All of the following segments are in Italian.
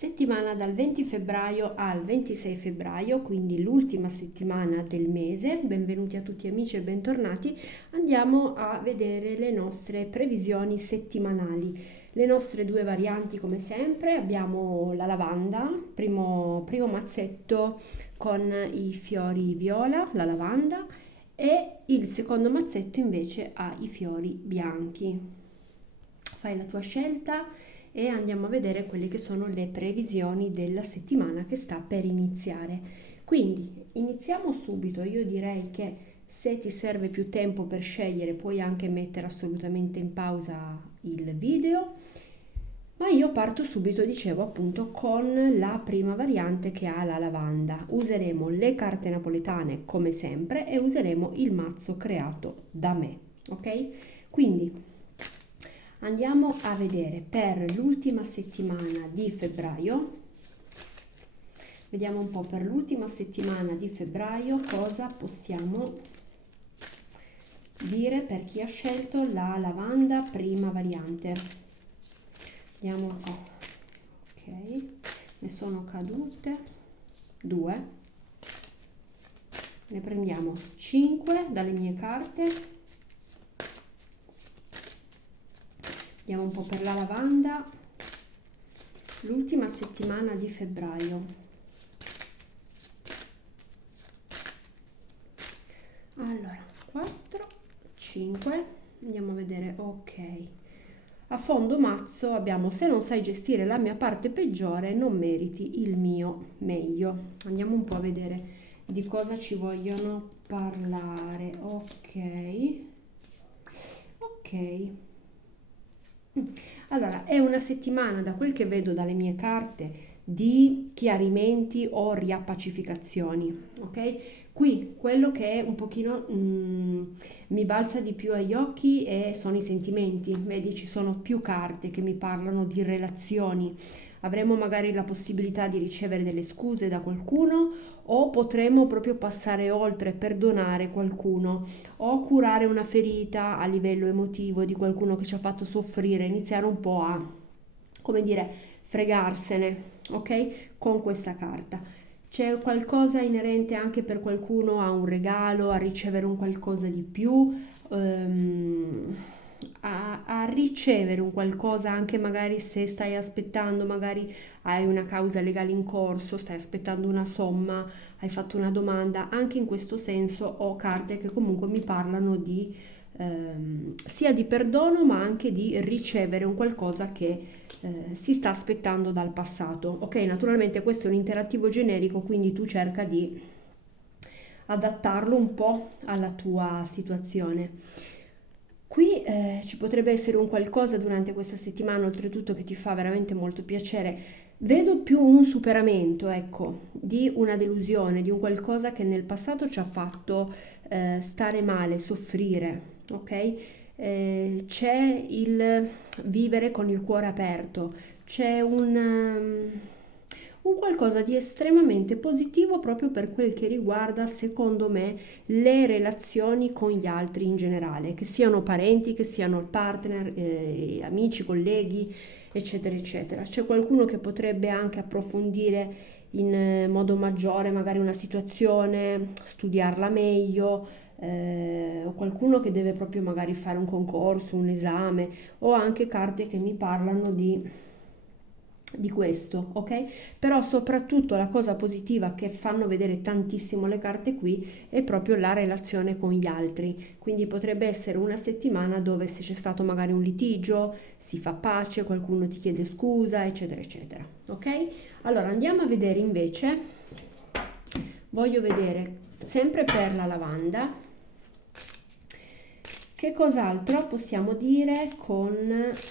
Settimana dal 20 febbraio al 26 febbraio, quindi l'ultima settimana del mese. Benvenuti a tutti amici e bentornati. Andiamo a vedere le nostre previsioni settimanali. Le nostre due varianti come sempre, abbiamo la lavanda, primo mazzetto con i fiori viola, la lavanda, e il secondo mazzetto invece ha i fiori bianchi. Fai la tua scelta e andiamo a vedere quelle che sono le previsioni della settimana che sta per iniziare. Quindi iniziamo subito. Io direi che se ti serve più tempo per scegliere puoi anche mettere assolutamente in pausa il video, ma io parto subito, dicevo appunto, con la prima variante che ha la lavanda. Useremo le carte napoletane come sempre e useremo il mazzo creato da me, ok? Quindi andiamo a vedere per l'ultima settimana di febbraio. Vediamo un po' per l'ultima settimana di febbraio cosa possiamo dire per chi ha scelto la lavanda prima variante. Vediamo un po'. Ok, ne sono cadute 2. Ne prendiamo 5 dalle mie carte. Andiamo un po' per la lavanda, l'ultima settimana di febbraio. Allora, 4, 5, andiamo a vedere, ok. A fondo mazzo abbiamo: se non sai gestire la mia parte peggiore, non meriti il mio meglio. Andiamo un po' a vedere di cosa ci vogliono parlare. Ok. Allora, è una settimana, da quel che vedo dalle mie carte, di chiarimenti o riappacificazioni, ok? Qui quello che un pochino mi balza di più agli occhi sono i sentimenti. Vedi, ci sono più carte che mi parlano di relazioni. Avremo magari la possibilità di ricevere delle scuse da qualcuno, o potremo proprio passare oltre, perdonare qualcuno, o curare una ferita a livello emotivo di qualcuno che ci ha fatto soffrire, iniziare un po' a, come dire, fregarsene, ok? Con questa carta. C'è qualcosa inerente anche per qualcuno a un regalo, a ricevere un qualcosa di più, a ricevere un qualcosa anche magari se stai aspettando, magari hai una causa legale in corso, stai aspettando una somma, hai fatto una domanda. Anche in questo senso ho carte che comunque mi parlano di sia di perdono ma anche di ricevere un qualcosa che si sta aspettando dal passato. Ok, naturalmente questo è un interattivo generico, quindi tu cerca di adattarlo un po' alla tua situazione. Qui ci potrebbe essere un qualcosa durante questa settimana, oltretutto, che ti fa veramente molto piacere. Vedo più un superamento, ecco, di una delusione, di un qualcosa che nel passato ci ha fatto stare male, soffrire, ok? C'è il vivere con il cuore aperto, c'è un qualcosa di estremamente positivo proprio per quel che riguarda, secondo me, le relazioni con gli altri in generale, che siano parenti, che siano partner, amici, colleghi, eccetera, eccetera. C'è qualcuno che potrebbe anche approfondire in modo maggiore magari una situazione, studiarla meglio, o qualcuno che deve proprio magari fare un concorso, un esame, o anche carte che mi parlano di questo, ok? Però soprattutto la cosa positiva che fanno vedere tantissimo le carte qui è proprio la relazione con gli altri. Quindi potrebbe essere una settimana dove, se c'è stato magari un litigio, si fa pace, qualcuno ti chiede scusa, eccetera, eccetera, ok? Allora andiamo a vedere invece, voglio vedere sempre per la lavanda che cos'altro possiamo dire con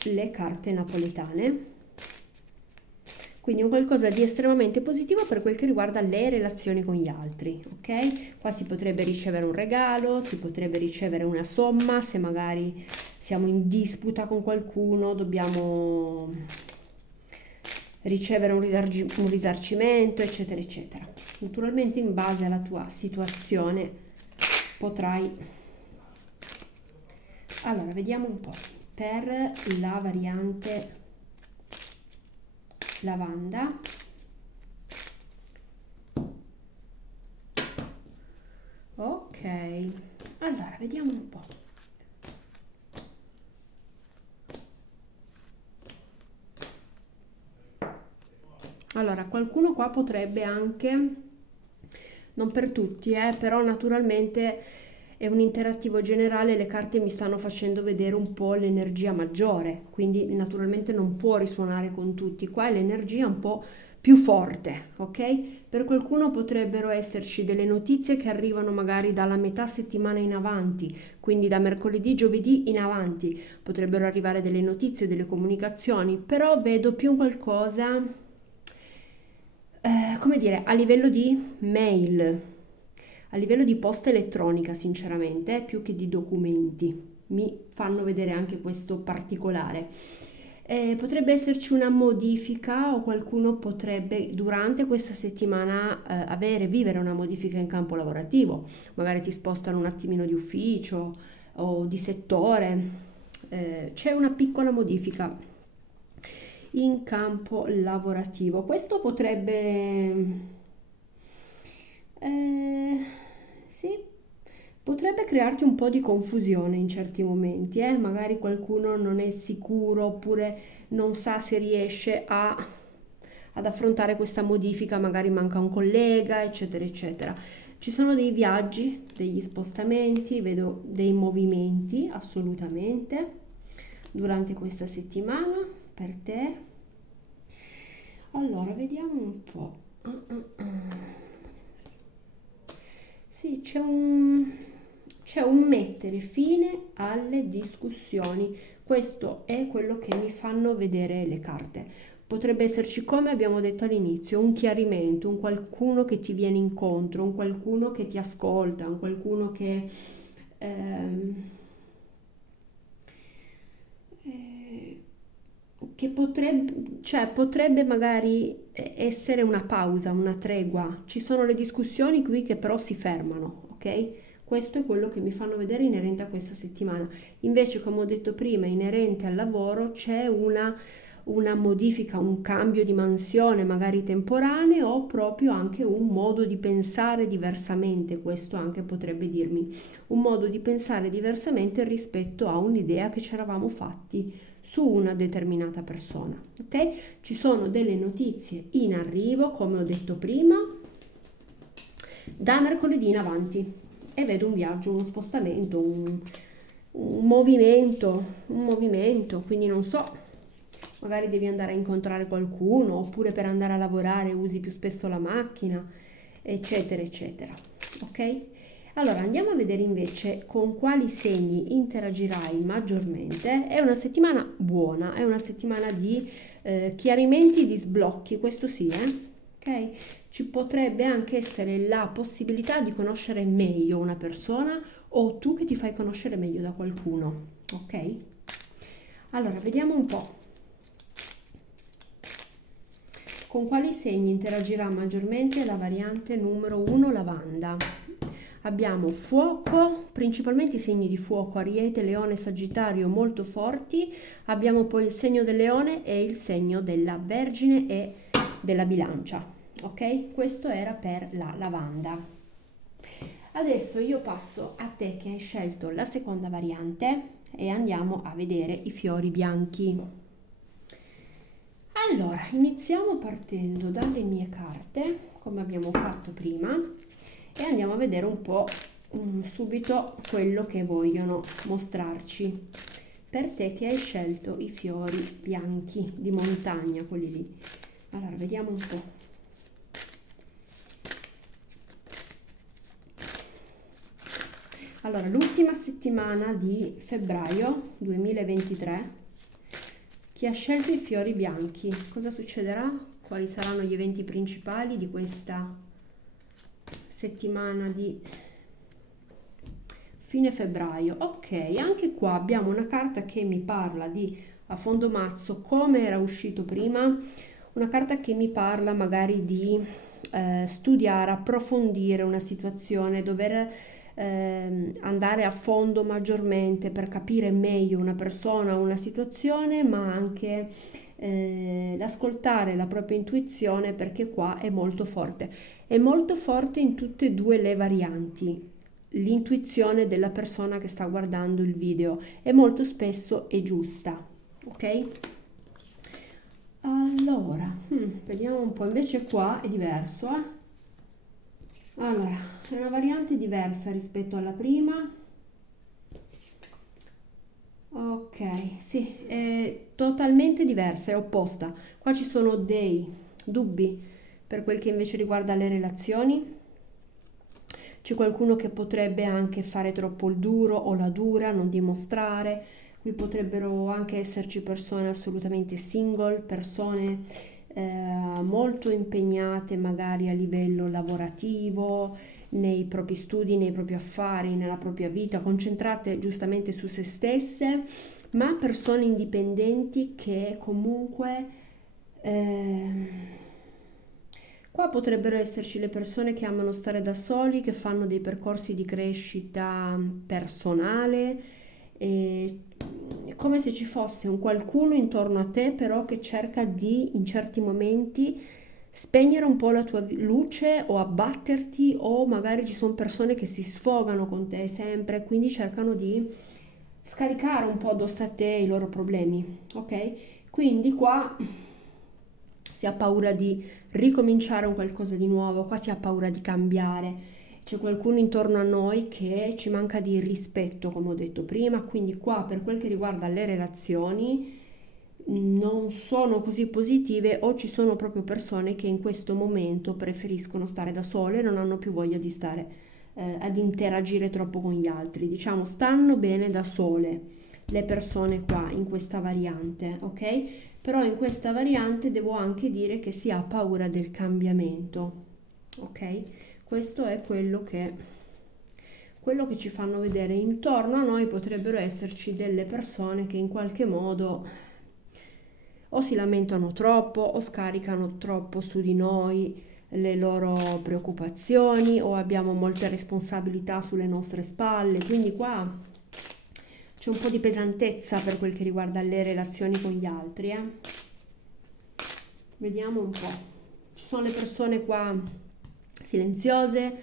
le carte napoletane. Quindi un qualcosa di estremamente positivo per quel che riguarda le relazioni con gli altri, ok? Qua si potrebbe ricevere un regalo, si potrebbe ricevere una somma, se magari siamo in disputa con qualcuno, dobbiamo ricevere un risarcimento, eccetera, eccetera. Naturalmente in base alla tua situazione potrai... Allora, vediamo un po'. Per la variante lavanda, ok, allora vediamo un po'. Allora, qualcuno qua potrebbe anche, non per tutti, però naturalmente è un interattivo generale, le carte mi stanno facendo vedere un po' l'energia maggiore, quindi naturalmente non può risuonare con tutti, qua è l'energia un po' più forte, ok? Per qualcuno potrebbero esserci delle notizie che arrivano magari dalla metà settimana in avanti, quindi da mercoledì, giovedì in avanti, potrebbero arrivare delle notizie, delle comunicazioni, però vedo più qualcosa come dire, a livello di mail, a livello di posta elettronica, sinceramente, più che di documenti. Mi fanno vedere anche questo particolare. Potrebbe esserci una modifica o qualcuno potrebbe durante questa settimana vivere una modifica in campo lavorativo. Magari ti spostano un attimino di ufficio o di settore. C'è una piccola modifica in campo lavorativo. Questo potrebbe, eh, sì, potrebbe crearti un po' di confusione in certi momenti, eh? Magari qualcuno non è sicuro oppure non sa se riesce ad affrontare questa modifica, magari manca un collega, eccetera, eccetera. Ci sono dei viaggi, degli spostamenti, vedo dei movimenti assolutamente durante questa settimana per te. Allora, vediamo un po'. Sì, c'è un mettere fine alle discussioni. Questo è quello che mi fanno vedere le carte. Potrebbe esserci, come abbiamo detto all'inizio, un chiarimento, un qualcuno che ti viene incontro, un qualcuno che ti ascolta, un qualcuno ehm, eh, che potrebbe magari essere una pausa, una tregua. Ci sono le discussioni qui che però si fermano, ok? Questo è quello che mi fanno vedere inerente a questa settimana. Invece, come ho detto prima, inerente al lavoro c'è una modifica, un cambio di mansione, magari temporaneo, o proprio anche un modo di pensare diversamente. Questo anche potrebbe dirmi un modo di pensare diversamente rispetto a un'idea che ci eravamo fatti su una determinata persona, ok? Ci sono delle notizie in arrivo, come ho detto prima, da mercoledì in avanti e vedo un viaggio, uno spostamento, un movimento, quindi non so, magari devi andare a incontrare qualcuno oppure per andare a lavorare usi più spesso la macchina, eccetera, eccetera, ok? Allora andiamo a vedere invece con quali segni interagirai maggiormente. È una settimana buona, è una settimana di chiarimenti, di sblocchi, questo sì, ok? Ci potrebbe anche essere la possibilità di conoscere meglio una persona o tu che ti fai conoscere meglio da qualcuno, ok? Allora, vediamo un po'. Con quali segni interagirà maggiormente la variante numero 1 lavanda? Abbiamo fuoco, principalmente i segni di fuoco, Ariete, Leone, Sagittario molto forti. Abbiamo poi il segno del Leone e il segno della Vergine e della Bilancia. Ok? Questo era per la lavanda. Adesso io passo a te che hai scelto la seconda variante e andiamo a vedere i fiori bianchi. Allora, iniziamo partendo dalle mie carte, come abbiamo fatto prima, e andiamo a vedere un po' subito quello che vogliono mostrarci. Per te che hai scelto i fiori bianchi di montagna, quelli lì. Allora, vediamo un po'. Allora, l'ultima settimana di febbraio 2023, chi ha scelto i fiori bianchi, cosa succederà? Quali saranno gli eventi principali di questa settimana di fine febbraio? Ok, anche qua abbiamo una carta che mi parla di a fondo mazzo, come era uscito prima, una carta che mi parla magari di studiare, approfondire una situazione, dover andare a fondo maggiormente per capire meglio una persona o una situazione, ma anche l'ascoltare la propria intuizione, perché qua è molto forte in tutte e due le varianti. L'intuizione della persona che sta guardando il video e molto spesso è giusta, ok? Allora, vediamo un po', invece qua è diverso, eh? Allora, è una variante diversa rispetto alla prima. Ok, sì, è totalmente diversa, è opposta. Qua ci sono dei dubbi per quel che invece riguarda le relazioni. C'è qualcuno che potrebbe anche fare troppo il duro o la dura, non dimostrare. Qui potrebbero anche esserci persone assolutamente single, persone molto impegnate magari a livello lavorativo, nei propri studi, nei propri affari, nella propria vita, concentrate giustamente su se stesse, ma persone indipendenti che comunque ehm, qua potrebbero esserci le persone che amano stare da soli, che fanno dei percorsi di crescita personale, e è come se ci fosse un qualcuno intorno a te, però che cerca di, in certi momenti, spegnere un po' la tua luce o abbatterti, o magari ci sono persone che si sfogano con te sempre, quindi cercano di scaricare un po' addosso a te i loro problemi, ok? Quindi qua si ha paura di ricominciare un qualcosa di nuovo, qua si ha paura di cambiare. C'è qualcuno intorno a noi che ci manca di rispetto, come ho detto prima, quindi qua per quel che riguarda le relazioni non sono così positive, o ci sono proprio persone che in questo momento preferiscono stare da sole e non hanno più voglia di stare ad interagire troppo con gli altri. Diciamo, stanno bene da sole le persone qua in questa variante, ok? Però in questa variante devo anche dire che si ha paura del cambiamento, ok? Questo è quello che ci fanno vedere. Intorno a noi potrebbero esserci delle persone che in qualche modo o si lamentano troppo o scaricano troppo su di noi le loro preoccupazioni, o abbiamo molte responsabilità sulle nostre spalle, quindi qua c'è un po' di pesantezza per quel che riguarda le relazioni con gli altri, eh. Vediamo un po'. Ci sono le persone qua silenziose,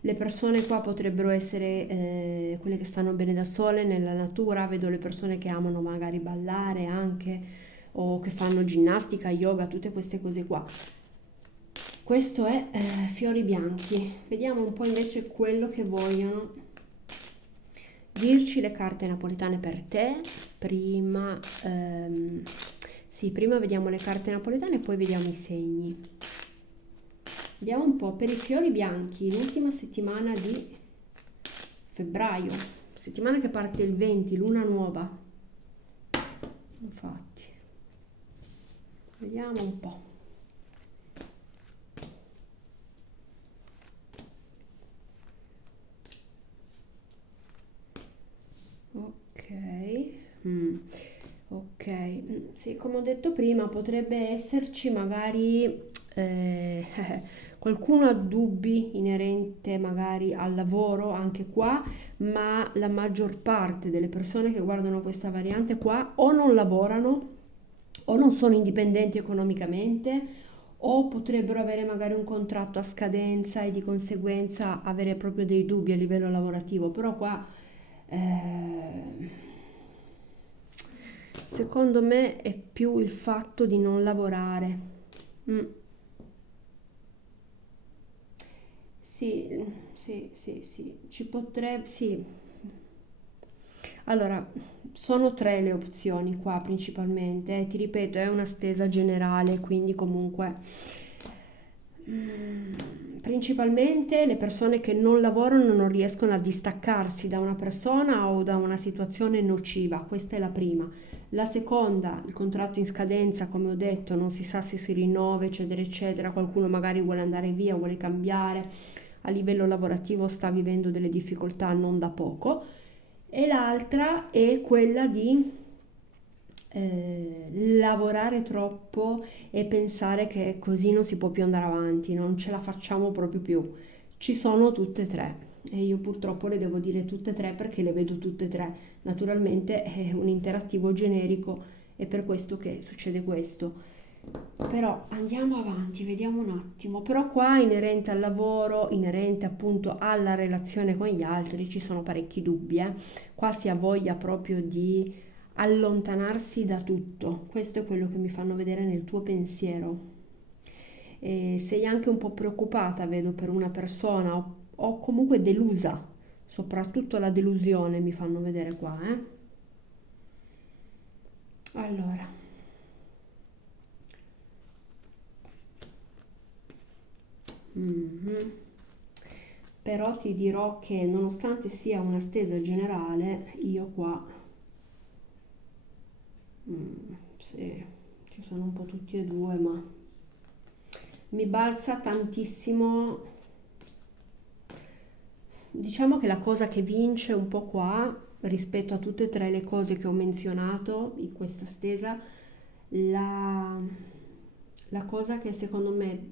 le persone qua potrebbero essere quelle che stanno bene da sole nella natura. Vedo le persone che amano magari ballare anche, o che fanno ginnastica, yoga, tutte queste cose qua. Questo è fiori bianchi. Vediamo un po' invece quello che vogliono dirci le carte napoletane per te. Prima, sì, prima vediamo le carte napoletane e poi vediamo i segni. Vediamo un po' per i fiori bianchi, l'ultima settimana di febbraio, settimana che parte il 20, luna nuova. Infatti, vediamo un po'. Ok, ok, sì, come ho detto prima, potrebbe esserci magari eh, qualcuno ha dubbi inerente magari al lavoro anche qua, ma la maggior parte delle persone che guardano questa variante qua o non lavorano o non sono indipendenti economicamente, o potrebbero avere magari un contratto a scadenza e di conseguenza avere proprio dei dubbi a livello lavorativo. Però qua secondo me è più il fatto di non lavorare. Mm. Sì, sì, sì, sì, ci potrebbe, sì. Allora, sono tre le opzioni qua principalmente, ti ripeto, è una stesa generale, quindi comunque principalmente le persone che non lavorano non riescono a distaccarsi da una persona o da una situazione nociva, questa è la prima. La seconda, il contratto in scadenza, come ho detto, non si sa se si rinnova, eccetera, eccetera, qualcuno magari vuole andare via, vuole cambiare, a livello lavorativo sta vivendo delle difficoltà non da poco. E l'altra è quella di lavorare troppo e pensare che così non si può più andare avanti, non ce la facciamo proprio più. Ci sono tutte e tre e io purtroppo le devo dire tutte e tre perché le vedo tutte e tre. Naturalmente è un interattivo generico è per questo che succede questo. Però andiamo avanti, vediamo un attimo. Però qua inerente al lavoro, inerente appunto alla relazione con gli altri, ci sono parecchi dubbi, eh. Qua si ha voglia proprio di allontanarsi da tutto. Questo è quello che mi fanno vedere nel tuo pensiero. E sei anche un po' preoccupata, vedo, per una persona o comunque delusa, soprattutto la delusione mi fanno vedere qua, eh. Allora, mhm. Però ti dirò che nonostante sia una stesa generale, io qua, sì, ci sono un po' tutti e due, ma mi balza tantissimo. Diciamo che la cosa che vince un po' qua, rispetto a tutte e tre le cose che ho menzionato in questa stesa, la, la cosa che secondo me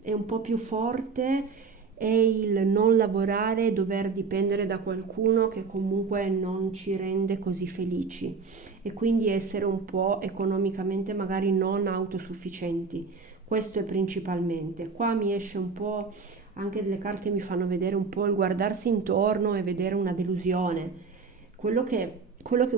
è un po' più forte è il non lavorare e dover dipendere da qualcuno che comunque non ci rende così felici e quindi essere un po' economicamente magari non autosufficienti. Questo è principalmente. Qua mi esce un po', anche delle carte mi fanno vedere un po' il guardarsi intorno e vedere una delusione. Quello che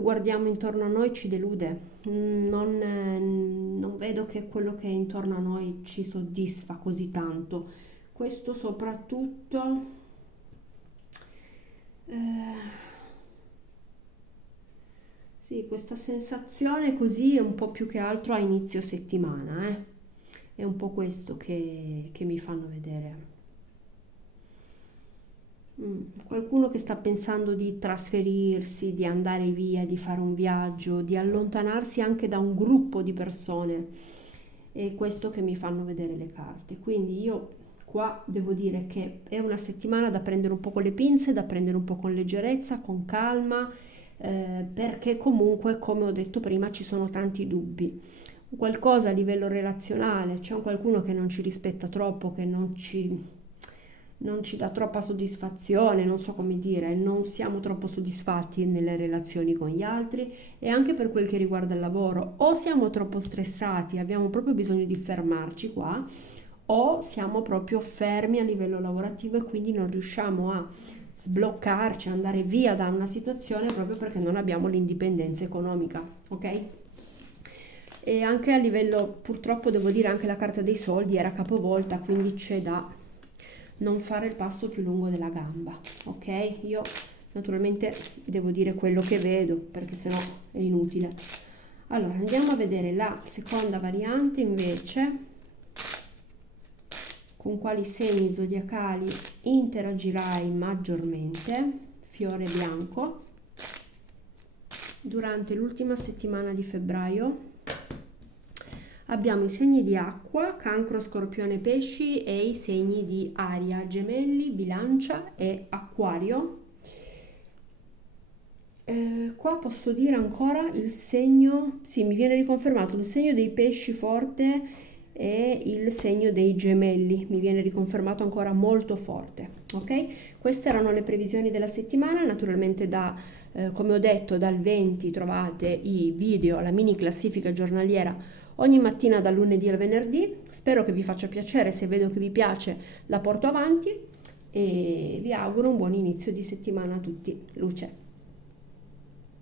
guardiamo intorno a noi ci delude. Non vedo che quello che è intorno a noi ci soddisfa così tanto. Questo soprattutto, eh, sì, questa sensazione così è un po' più che altro a inizio settimana, eh. È un po' questo che mi fanno vedere. Qualcuno che sta pensando di trasferirsi, di andare via, di fare un viaggio, di allontanarsi anche da un gruppo di persone. È questo che mi fanno vedere le carte. Quindi io qua devo dire che è una settimana da prendere un po' con le pinze, da prendere un po' con leggerezza, con calma, perché comunque, come ho detto prima, ci sono tanti dubbi. Qualcosa a livello relazionale, c'è un qualcuno che non ci rispetta troppo, che non ci dà troppa soddisfazione, non so come dire, non siamo troppo soddisfatti nelle relazioni con gli altri e anche per quel che riguarda il lavoro, o siamo troppo stressati, abbiamo proprio bisogno di fermarci qua, o siamo proprio fermi a livello lavorativo e quindi non riusciamo a sbloccarci, andare via da una situazione proprio perché non abbiamo l'indipendenza economica, ok? E anche a livello, purtroppo devo dire, anche la carta dei soldi era capovolta, quindi c'è da non fare il passo più lungo della gamba, ok? Io naturalmente devo dire quello che vedo perché sennò è inutile. Allora, andiamo a vedere la seconda variante invece, con quali segni zodiacali interagirai maggiormente, fiore bianco, durante l'ultima settimana di febbraio. Abbiamo i segni di acqua, cancro, scorpione, pesci e i segni di aria, gemelli, bilancia e acquario. Qua posso dire ancora il segno, sì, mi viene riconfermato il segno dei pesci forte e il segno dei gemelli, mi viene riconfermato ancora molto forte, ok? Queste erano le previsioni della settimana, naturalmente come ho detto, dal 20 trovate i video, la mini classifica giornaliera ogni mattina dal lunedì al venerdì. Spero che vi faccia piacere, se vedo che vi piace la porto avanti e vi auguro un buon inizio di settimana a tutti. Luce.